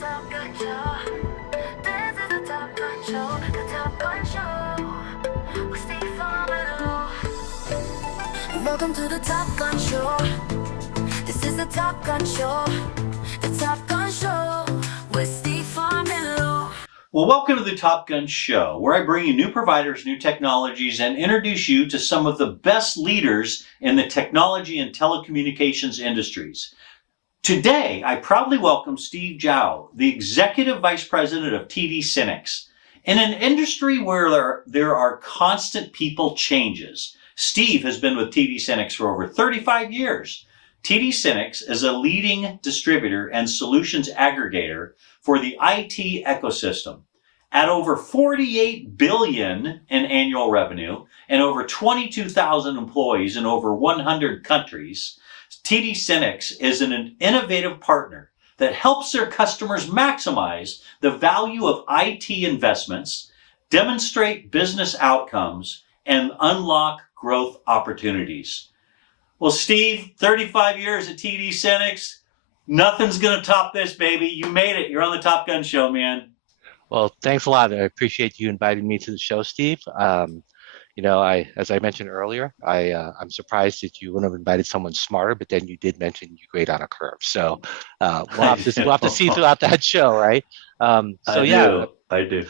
Top Gun Show. This is the Top Gun Show. The Top Gun Show. With Steve Farmer. Welcome to the Top Gun Show. This is the Top Gun Show. The Top Gun Show with Steve Farmer. Well, welcome to the Top Gun Show, where I bring you new providers, new technologies, and introduce you to some of the best leaders in the technology and telecommunications industries. Today, I proudly welcome Steve Zhao, the Executive Vice President of TD SYNNEX. In an industry where there are constant people changes, Steve has been with TD SYNNEX for over 35 years. TD SYNNEX is a leading distributor and solutions aggregator for the IT ecosystem. At over 48 billion in annual revenue and over 22,000 employees in over 100 countries, TD SYNNEX is an innovative partner that helps their customers maximize the value of IT investments, demonstrate business outcomes, and unlock growth opportunities. Well, Steve, 35 years at TD SYNNEX, nothing's going to top this, baby. You made it. You're on the Top Gun Show, man. Well, thanks a lot. I appreciate you inviting me to the show, Steve. As I mentioned earlier, I'm surprised that you wouldn't have invited someone smarter, but then you did mention you grade on a curve. So we'll have to see throughout that show, right? I do.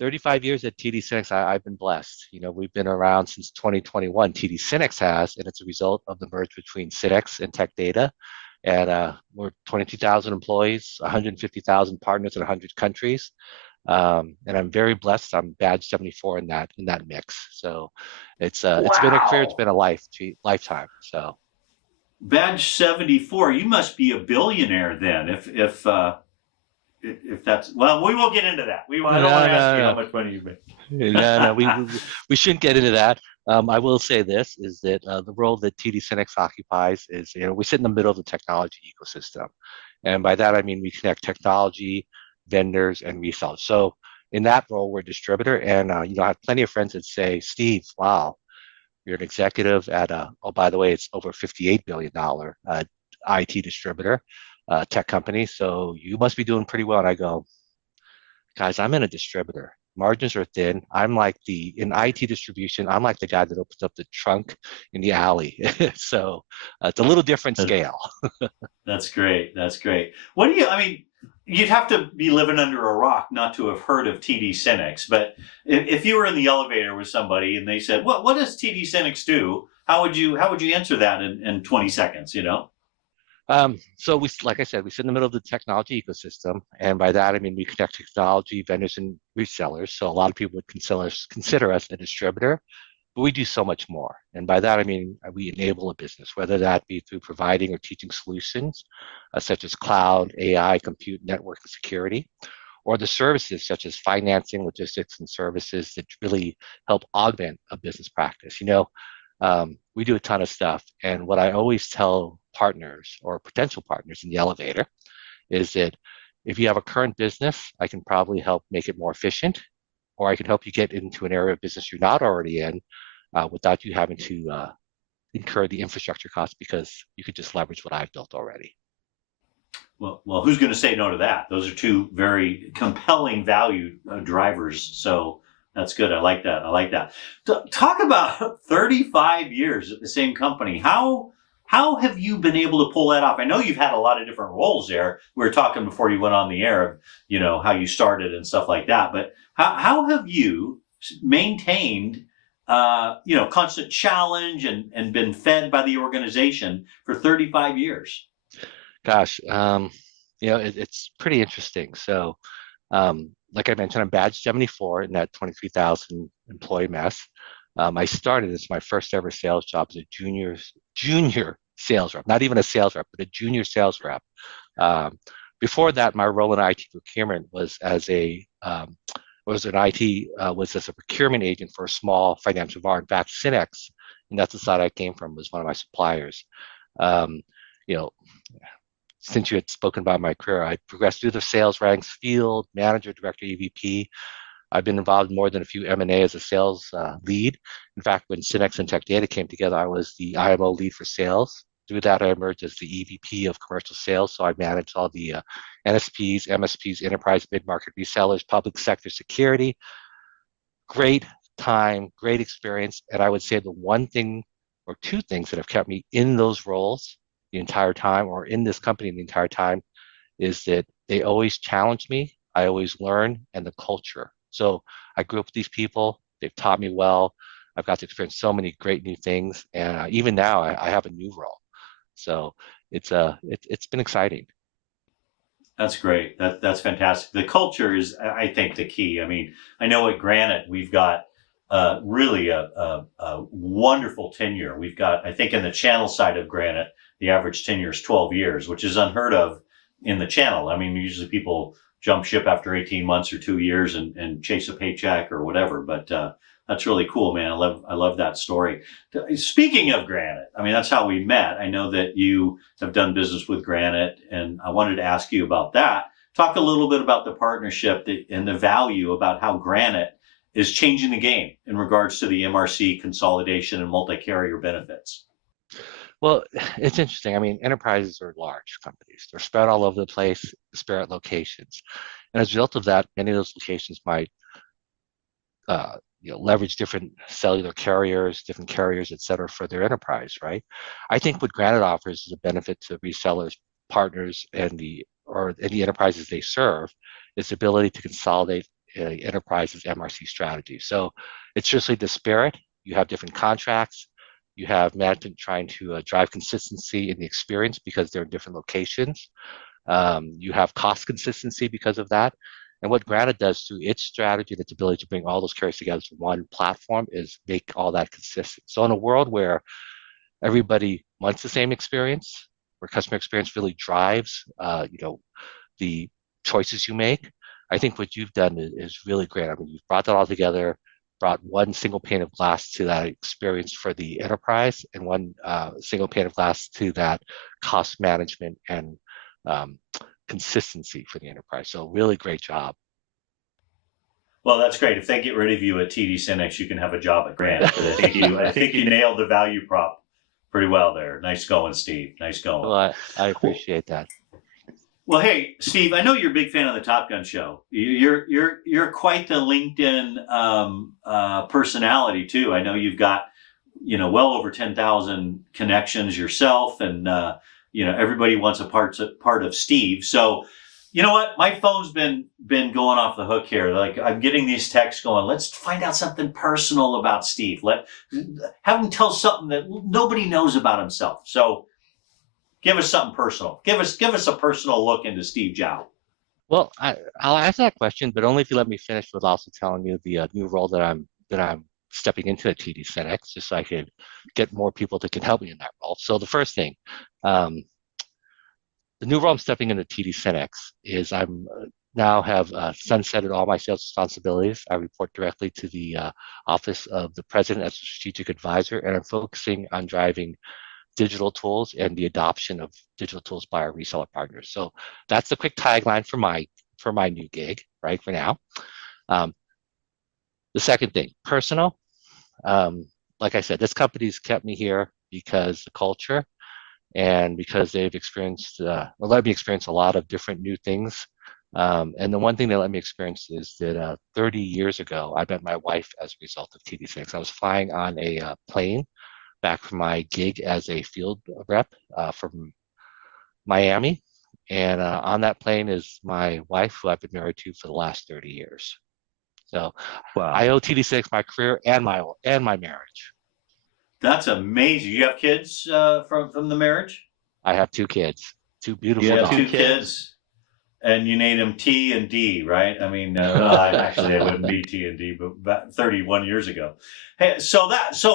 35 years at TD SYNNEX, I've been blessed. We've been around since 2021. TD SYNNEX has, and it's a result of the merge between SYNNEX and Tech Data. And we're 22,000 employees, 150,000 partners in 100 countries. And I'm very blessed. I'm badge 74 in that mix. So it's been a career, it's been a lifetime. So badge 74, you must be a billionaire then. If that's, well, we won't get into that. I don't want to ask you how much money you've made. No, we shouldn't get into that. I will say this is that the role that TD SYNNEX occupies is, we sit in the middle of the technology ecosystem. And by that, I mean, we connect technology, vendors, and resellers. So in that role, we're a distributor. And, I have plenty of friends that say, Steve, wow, you're an executive at, by the way, it's over $58 billion IT distributor, tech company. So you must be doing pretty well. And I go, guys, I'm in a distributor. Margins are thin. In IT distribution, I'm like the guy that opens up the trunk in the alley. So it's a little different scale. That's great. That's great. You'd have to be living under a rock not to have heard of TD SYNNEX. But if you were in the elevator with somebody and they said, what does TD SYNNEX do? How would you answer that in 20 seconds, So like I said, we sit in the middle of the technology ecosystem. And by that, I mean, we connect technology vendors and resellers. So a lot of people would consider us a distributor, but we do so much more. And by that, I mean, we enable a business, whether that be through providing or teaching solutions, such as cloud, AI, compute, network, and security, or the services such as financing, logistics, and services that really help augment a business practice. We do a ton of stuff. And what I always tell partners or potential partners in the elevator is that if you have a current business, I can probably help make it more efficient, or I can help you get into an area of business you're not already in without you having to incur the infrastructure costs, because you could just leverage what I've built already. Well, who's going to say no to that? Those are two very compelling value drivers. So that's good. I like that. Talk about 35 years at the same company. How have you been able to pull that off? I know you've had a lot of different roles there. We were talking before you went on the air of, how you started and stuff like that. But how have you maintained, constant challenge and been fed by the organization for 35 years? Gosh, it's pretty interesting. So, like I mentioned, I'm badge 74 in that 23,000 employee mess. I started as my first ever sales job as a junior sales rep, not even a sales rep, but a junior sales rep. Before that, my role in IT procurement was as a procurement agent for a small financial VAR. In fact, SYNNEX, and that's the side I came from, was one of my suppliers. Since you had spoken about my career, I progressed through the sales ranks, field, manager, director, EVP. I've been involved in more than a few M&A as a sales lead. In fact, when SYNNEX and Tech Data came together, I was the IMO lead for sales through that, I emerged as the EVP of commercial sales. So I manage all the NSPs, MSPs, enterprise, mid-market resellers, public sector security. Great time, great experience. And I would say the one thing or two things that have kept me in those roles the entire time, or in this company the entire time, is that they always challenge me. I always learn, and the culture. So I grew up with these people. They've taught me well. I've got to experience so many great new things. And even now I have a new role. So it's been exciting. That's great. That's fantastic. The culture is, I think, the key. I mean, I know at Granite we've got really a wonderful tenure. We've got, I think, in the channel side of Granite, the average tenure is 12 years, which is unheard of in the channel. I mean, usually people jump ship after 18 months or 2 years and chase a paycheck or whatever. But that's really cool, man. I love that story. Speaking of Granite, I mean, that's how we met. I know that you have done business with Granite, and I wanted to ask you about that. Talk a little bit about the partnership and the value about how Granite is changing the game in regards to the MRC consolidation and multi-carrier benefits. Well, it's interesting. I mean, enterprises are large companies. They're spread all over the place, disparate locations. And as a result of that, many of those locations might leverage different cellular carriers, different carriers, et cetera, for their enterprise, right? I think what Granite offers is a benefit to resellers, partners, and the enterprises they serve, is the ability to consolidate enterprise's MRC strategy. So it's just like disparate. You have different contracts. You have management trying to drive consistency in the experience because they're in different locations. You have cost consistency because of that. And what Granite does through its strategy and its ability to bring all those carriers together to one platform is make all that consistent. So in a world where everybody wants the same experience, where customer experience really drives, the choices you make, I think what you've done is really great. I mean, you've brought that all together, brought one single pane of glass to that experience for the enterprise, and one single pane of glass to that cost management and consistency for the enterprise. So really great job. Well, that's great. If they get rid of you at TD SYNNEX, you can have a job at Granite. I think you nailed the value prop pretty well there. Nice going, Steve. Nice going. Well, I appreciate that. Well, hey, Steve, I know you're a big fan of the Top Gun show. You're quite the LinkedIn personality too. I know you've got well over 10,000 connections yourself, and everybody wants a part of Steve. So, you know what? My phone's been going off the hook here. Like, I'm getting these texts going, let's find out something personal about Steve. Have him tell something that nobody knows about himself. So give us something personal. Give us a personal look into Steve Zhao. Well, I'll ask that question, but only if you let me finish with also telling you the new role that I'm stepping into at TD SYNNEX, just so I could get more people that can help me in that role. So the first thing, the new role I'm stepping into TD SYNNEX is I'm now have sunsetted all my sales responsibilities. I report directly to the Office of the President as a strategic advisor, and I'm focusing on driving digital tools and the adoption of digital tools by our reseller partners. So that's the quick tagline for my new gig, right, for now. The second thing, personal. Like I said, this company's kept me here because the culture and because they've let me experience a lot of different new things. And the one thing they let me experience is that 30 years ago, I met my wife as a result of TD SYNNEX. I was flying on a plane back from my gig as a field rep from Miami. And on that plane is my wife, who I've been married to for the last 30 years. So wow. I owe TD SYNNEX my career and my marriage. That's amazing. You have kids from the marriage? I have two kids, two beautiful dogs. You have two kids, and you named them T and D, right? I mean, actually, it wouldn't be T and D, but about 31 years ago. Hey, so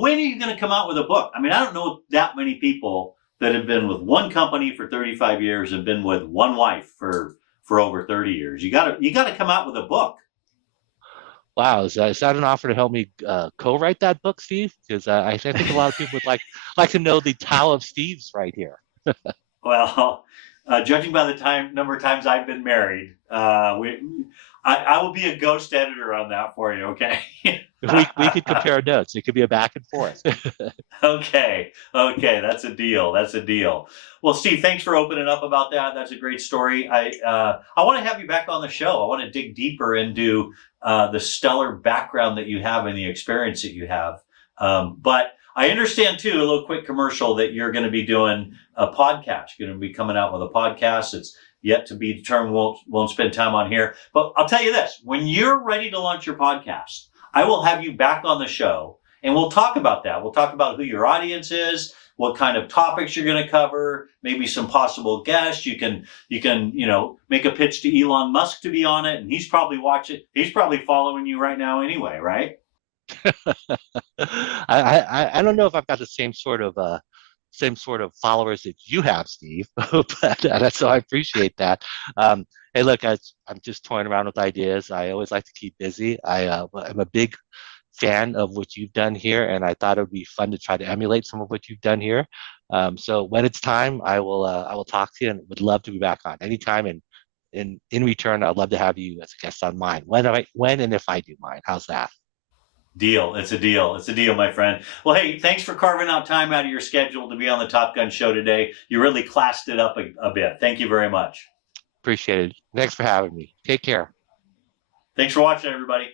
when are you going to come out with a book? I mean, I don't know that many people that have been with one company for 35 years and been with one wife for over 30 years. You got to come out with a book. Wow, is that an offer to help me co-write that book, Steve? Because I think a lot of people would like to know the Tao of Steve's right here. Well, judging by the number of times I've been married, I will be a ghost editor on that for you. Okay. We could compare notes. It could be a back and forth. Okay. Okay. That's a deal. That's a deal. Well, Steve, thanks for opening up about that. That's a great story. I want to have you back on the show. I want to dig deeper into the stellar background that you have and the experience that you have. But I understand too, a little quick commercial, that you're going to be doing a podcast. You're going to be coming out with a podcast. It's yet to be determined. Won't spend time on here. But I'll tell you this: when you're ready to launch your podcast, I will have you back on the show and we'll talk about that. We'll talk about who your audience is, what kind of topics you're going to cover, maybe some possible guests. You can make a pitch to Elon Musk to be on it, and he's probably watching. He's probably following you right now anyway, right? I don't know if I've got the same sort of followers that you have, Steve, but so I appreciate that. Hey, look, I'm just toying around with ideas. I always like to keep busy. I'm a big fan of what you've done here, and I thought it would be fun to try to emulate some of what you've done here. So when it's time, I will talk to you, and would love to be back on anytime. And in return, I'd love to have you as a guest on mine when and if I do mine. How's that? Deal. It's a deal. It's a deal, my friend. Well, hey, thanks for carving out time out of your schedule to be on the Top Gun show today. You really classed it up a bit. Thank you very much. Appreciate it. Thanks for having me. Take care. Thanks for watching, everybody.